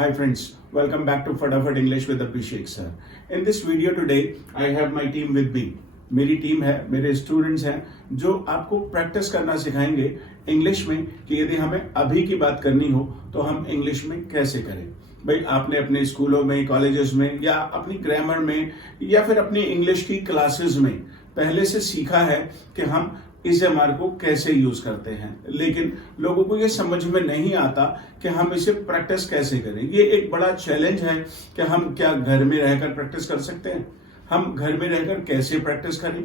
Hi friends, welcome back to Fadafat English with Abhishek sir. In this video today, I have my team with me. मेरी team है, मेरे students हैं जो आपको practice करना सिखाएंगे इंग्लिश में कि यदि हमें अभी की बात करनी हो तो हम इंग्लिश में कैसे करें। भाई आपने अपने स्कूलों में, कॉलेजेस में या अपनी ग्रामर में या फिर अपनी इंग्लिश की क्लासेस में पहले से सीखा है कि हम इस एमआर को कैसे यूज करते हैं, लेकिन लोगों को ये समझ में नहीं आता कि हम इसे प्रैक्टिस कैसे करें। ये एक बड़ा चैलेंज है कि हम क्या घर में रहकर प्रैक्टिस कर सकते हैं, हम घर में रहकर कैसे प्रैक्टिस करें।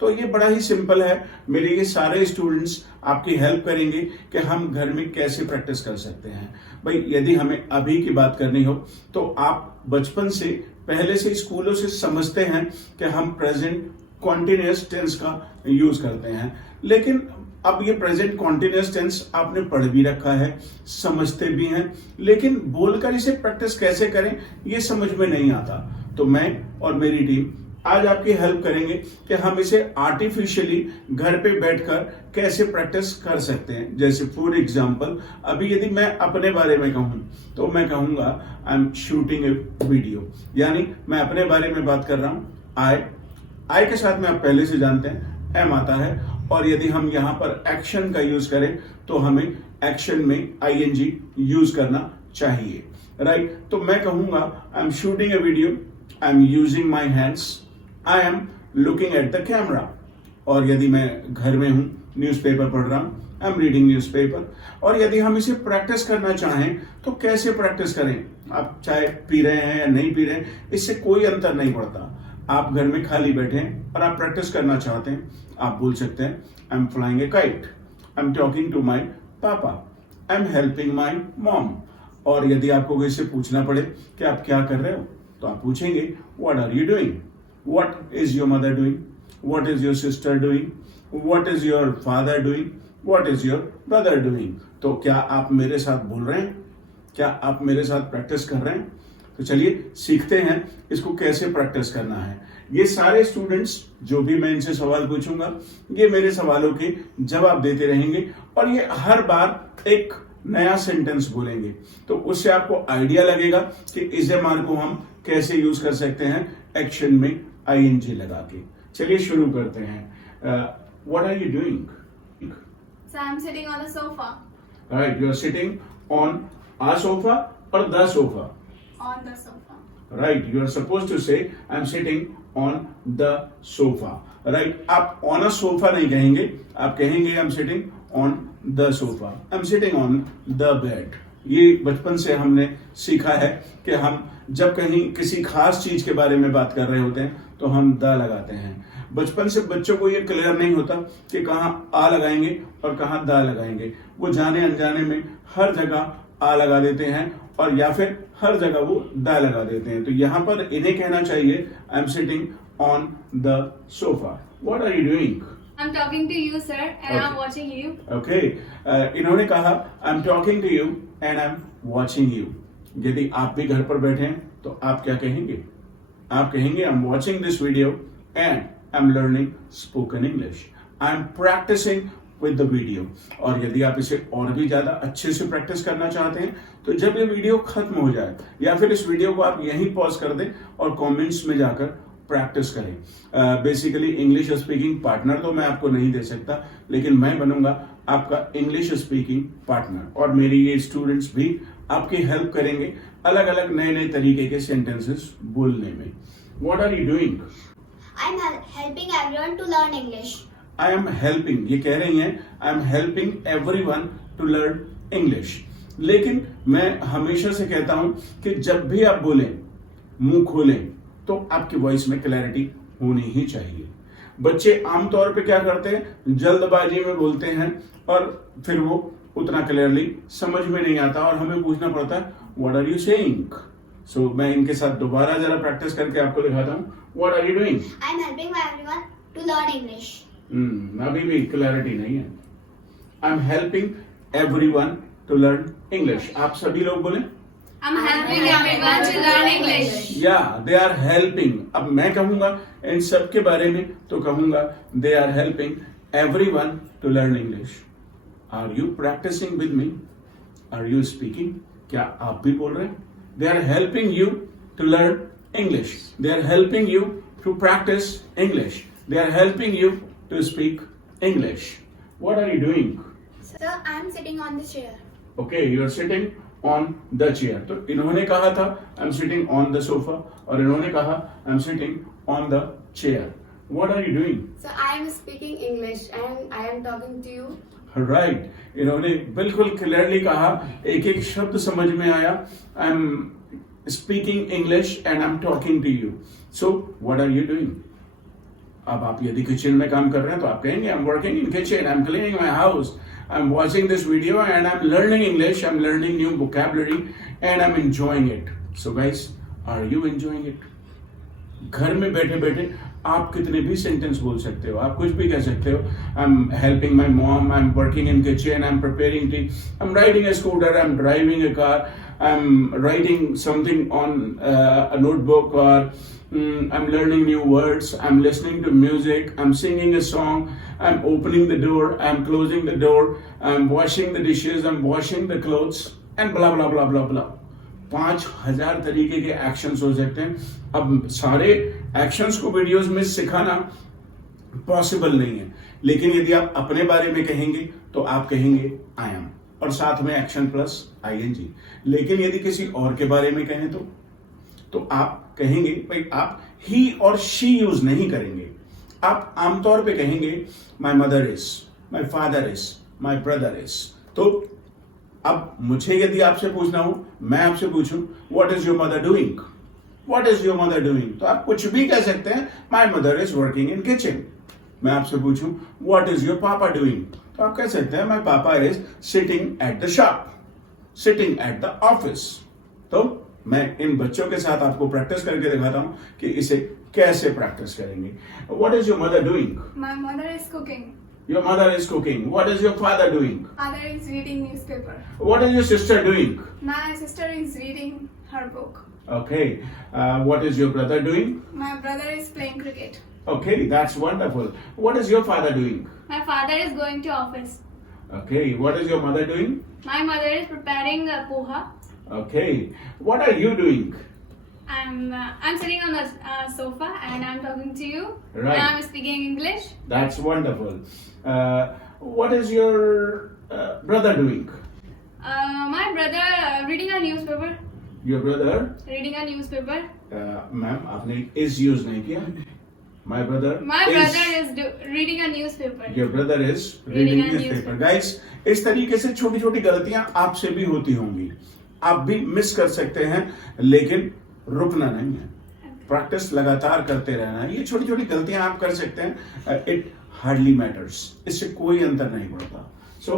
तो ये बड़ा ही सिंपल है। मेरे ये सारे स्टूडेंट्स आपकी हेल्प करेंगे कि हम घर में कैसे प्रैक्टिस कर सकते हैं। भाई यदि हमें अभी की बात करनी हो तो आप बचपन से पहले से स्कूलों से समझते हैं कि हम प्रेजेंट कॉन्टिन्यूअस टेंस का यूज करते हैं, लेकिन अब ये प्रेजेंट कॉन्टिन्यूअस टेंस आपने पढ़ भी रखा है, समझते भी हैं, लेकिन बोलकर इसे प्रैक्टिस कैसे करें ये समझ में नहीं आता। तो मैं और मेरी टीम आज आपकी हेल्प करेंगे कि हम इसे आर्टिफिशियली घर पे बैठकर कैसे प्रैक्टिस कर सकते हैं। जैसे फॉर एग्जांपल अभी यदि मैं अपने बारे में कहूं तो मैं कहूंगा I am shooting A video, यानी मैं अपने बारे में बात कर रहा हूं। आई के साथ में आप पहले से जानते हैं एम आता है, और यदि हम यहां पर एक्शन का यूज करें तो हमें एक्शन में आईएनजी यूज करना चाहिए, राइट। तो मैं कहूंगा I am shooting A video, I am using my hands, I am looking at the camera. और यदि मैं घर में हूं, न्यूज़पेपर पढ़ रहा हूं, आई एम रीडिंग न्यूज़पेपर। और यदि हम इसे प्रैक्टिस करना चाहें तो कैसे प्रैक्टिस करें। आप चाय पी रहे हैं या नहीं पी रहे हैं, इससे कोई अंतर नहीं पड़ता। आप घर में खाली बैठे हैं और आप प्रैक्टिस करना चाहते हैं, आप बोल सकते हैं I am flying a kite, I am talking to my papa, I am helping my mom. और यदि आपको किसी से पूछना पड़े कि आप क्या कर रहे हो तो आप पूछेंगे what are you doing, what is your mother doing, what is your sister doing, what is your father doing, what is your brother doing. तो क्या आप मेरे साथ बोल रहे हैं, क्या आप मेरे साथ प्रैक्टिस कर रहे हैं। तो चलिए सीखते हैं इसको कैसे प्रैक्टिस करना है। ये सारे स्टूडेंट्स जो भी मैं इनसे सवाल पूछूंगा ये मेरे सवालों के जवाब देते रहेंगे और ये हर बार एक नया सेंटेंस बोलेंगे, तो उससे आपको आइडिया लगेगा कि इस एमआर को हम कैसे यूज कर सकते हैं एक्शन में आईएनजी लगा के। चलिए शुरू करते हैं। What are you doing? So I'm sitting on a sofa. Right, you are sitting on a sofa और the sofa. On the sofa. Right, you are supposed to say I'm sitting on the sofa. Right, आप on a sofa नहीं कहेंगे, आप कहेंगे I'm sitting on the sofa. I'm sitting on the bed. ये बचपन से हमने सीखा है कि हम जब कहीं किसी खास चीज के बारे में बात कर रहे होते हैं तो हम द लगाते हैं। बचपन से बच्चों को ये क्लियर नहीं होता कि कहाँ आ लगाएंगे और कहाँ द लगाएंगे। वो जाने अनजाने में हर जगह आ लगा देते हैं और या फिर हर जगह वो द लगा देते हैं। तो यहां पर इन्हें कहना चाहिए I am sitting on the sofa. What are you doing? I'm talking to you, sir, and Okay. I'm watching you. Okay, इन्होंने कहा I am talking to you and I am watching you. यदि आप भी घर पर बैठे हैं तो आप क्या कहेंगे? आप कहेंगे I am watching this video and I am learning spoken English, I am practising with the video. और यदि आप इसे और भी ज्यादा अच्छे से प्रैक्टिस करना चाहते हैं तो जब ये वीडियो खत्म हो जाए या फिर इस वीडियो को आप यहीं पॉज कर दें और कमेंट्स में जाकर प्रैक्टिस करें। बेसिकली इंग्लिश स्पीकिंग पार्टनर तो मैं आपको नहीं दे सकता, लेकिन मैं बनूंगा आपका इंग्लिश स्पीकिंग पार्टनर और मेरी ये स्टूडेंट्स भी आपकी हेल्प करेंगे अलग अलग नए नए तरीके के सेंटेंसेस बोलने में। What are you doing? I'm helping everyone to learn English. I am helping, ये कह रही हैं I am helping everyone to learn English. लेकिन मैं हमेशा से कहता हूं कि जब भी आप बोलें, मुंह खोलें, तो आपकी वॉइस में क्लैरिटी होनी ही चाहिए। बच्चे आमतौर पे क्या करते हैं, जल्दबाजी में बोलते हैं और फिर वो उतना क्लियरली समझ में नहीं आता और हमें पूछना पड़ता है व्हाट आर यू सेइंग। सो मैं इनके साथ दोबारा जरा प्रैक्टिस करके आपको दिखाता हूँ। What are you doing? I'm helping everyone to learn English. अभी भी क्लैरिटी नहीं है। I am helping everyone to learn English. आप सभी लोग बोले I'm helping everyone to learn English. या दे आर हेल्पिंग। अब मैं कहूंगा इन सब के बारे में तो कहूंगा they are helping everyone to learn English. Are you practising with me? Are you speaking? क्या आप भी बोल रहे हैं? They are helping you to learn English. They are helping you to practice English. They are helping you to speak English. What are you doing? Sir, I'm sitting on the chair. Okay, you are sitting on the chair. तो इन्होंने कहा था I'm sitting on the sofa और इन्होंने कहा I'm sitting on the chair. What are you doing? So I am speaking English and I am talking to you. Right. इन्होंने बिल्कुल clearly कहा, एक एक शब्द समझ में आया. I'm speaking English and I'm talking to you. So what are you doing? अब आप यदि किचन में काम कर रहे हैं तो आप कहेंगे I'm working in kitchen, I'm cleaning my house, I'm watching this video and I'm learning English, I'm learning new vocabulary and I'm enjoying it. So guys, are you enjoying it? घर में बैठे बैठे आप कितने भी सेंटेंस बोल सकते हो, आप कुछ भी कह सकते हो. I'm helping my mom, I'm working in kitchen, I'm preparing tea, I'm riding a scooter, I'm driving a car, I'm writing something on a notebook, or I'm learning new words, I'm listening to music, I'm singing a song, I'm opening the door, I'm closing the door, I'm washing the dishes, I'm washing the clothes, and blah blah blah blah blah. 5000 तरीके के actions हो सकते हैं. अब सारे actions को videos में सिखाना पॉसिबल नहीं है, लेकिन यदि आप अपने बारे में कहेंगे तो आप कहेंगे आई एम और साथ में एक्शन प्लस ING. लेकिन यदि किसी और के बारे में कहें तो आप कहेंगे भाई, आप ही और शी यूज नहीं करेंगे. आप आमतौर पे कहेंगे my mother is, my father is, my brother is. तो अब मुझे यदि आपसे पूछना हो, मैं आपसे पूछूं what is your mother doing, what is your mother doing, तो आप कुछ भी कह सकते हैं. My mother is working in kitchen. मैं आपसे पूछूं व्हाट इज योर पापा डूइंग, तो आप कह सकते हैं माई पापा is sitting at the shop, sitting at the office. तो मैं इन बच्चों के साथ आपको प्रैक्टिस करके दिखाता हूं कि इसे कैसे प्रैक्टिस करेंगे. What is your mother doing? My mother is cooking. Your mother is cooking. What is your father doing? Father is reading newspaper. What is your sister doing? My sister is reading her book. Okay. What is your brother doing? My brother is playing cricket. Okay, that's wonderful. What is your father doing? My father is going to office. Okay. What is your mother doing? My mother is preparing poha. Okay. What are you doing? I'm sitting on the sofa and I'm talking to you. Right. And I'm speaking English. That's wonderful. What is your brother doing? My brother reading a newspaper. Your brother? Reading a newspaper. Ma'am, आपने is use नहीं किया. My brother. My brother is reading a newspaper. Your brother is reading newspaper. Guys, इस तरीके से छोटी छोटी गलतियां आपसे भी होती होंगी, आप भी मिस कर सकते हैं, लेकिन रुकना नहीं है. प्रैक्टिस लगातार करते रहना है. ये छोटी छोटी गलतियां आप कर सकते हैं. इट हार्डली मैटर्स, इससे कोई अंतर नहीं पड़ता. So,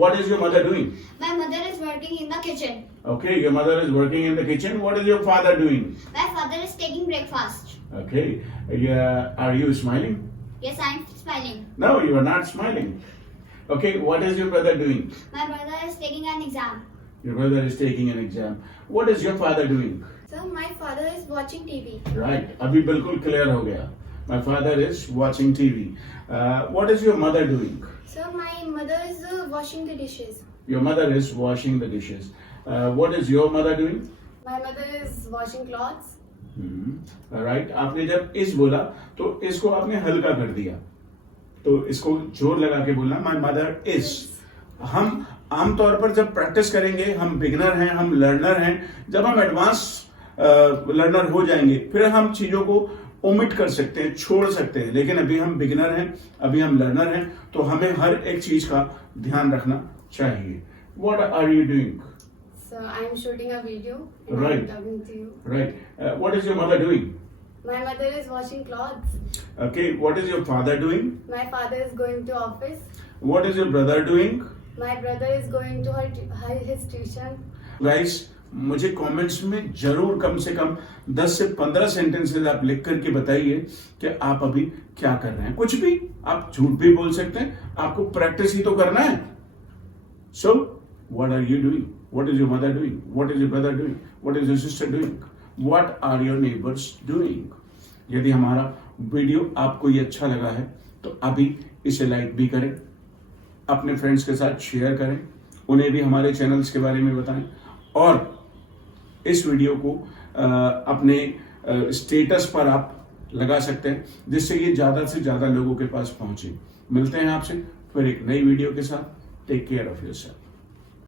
what is your mother doing? My mother is working in the kitchen. Okay, your mother is working in the kitchen. What is your father doing? My father is taking breakfast. Okay, are you smiling? Yes, I am smiling. No, you are not smiling. Okay, what is your brother doing? My brother is taking an exam. Your brother is taking an exam. What is your father doing? So my father is watching TV. Right, अभी बिल्कुल clear हो गया. My father is watching TV. What is your mother doing? So my mother is washing the dishes. Your mother is washing the dishes. What is your mother doing? My mother is washing clothes. Right. आपने जब इस बोला तो इसको आपने हल्का कर दिया, तो इसको जोर लगा के बोलना my mother is. हम आमतौर पर जब प्रैक्टिस करेंगे, हम बिगिनर हैं, हम लर्नर हैं. जब हम एडवांस लर्नर हो जाएंगे फिर हम चीजों को ओमिट कर सकते हैं, छोड़ सकते हैं. लेकिन अभी हम बिगिनर हैं, अभी हम लर्नर हैं, तो हमें हर एक चीज का ध्यान रखना चाहिए. What are you doing? So I am shooting a video and I Right. am talking to you. Right. What is your mother doing? My mother is washing clothes. Okay. What is your father doing? My father is going to office. What is your brother doing? My brother is going to his tuition. Guys, मुझे comments में जरूर कम से कम 10 से 15 sentences आप लिख करके बताइए कि आप अभी क्या कर रहे हैं. कुछ भी, आप झूठ भी बोल सकते हैं, आपको प्रैक्टिस ही तो करना है. So what are you doing? What is your mother doing? What is your brother doing? What is your sister doing? What are your neighbours doing? यदि हमारा वीडियो आपको ये अच्छा लगा है तो अभी इसे लाइक भी करें, अपने फ्रेंड्स के साथ शेयर करें, उन्हें भी हमारे चैनल्स के बारे में बताएं, और इस वीडियो को अपने स्टेटस पर आप लगा सकते हैं, जिससे ये ज्यादा से ज्यादा लोगों के पास पहुंचे। मिलते हैं आपसे फिर एक नई वीडियो के साथ। Take care of yourself.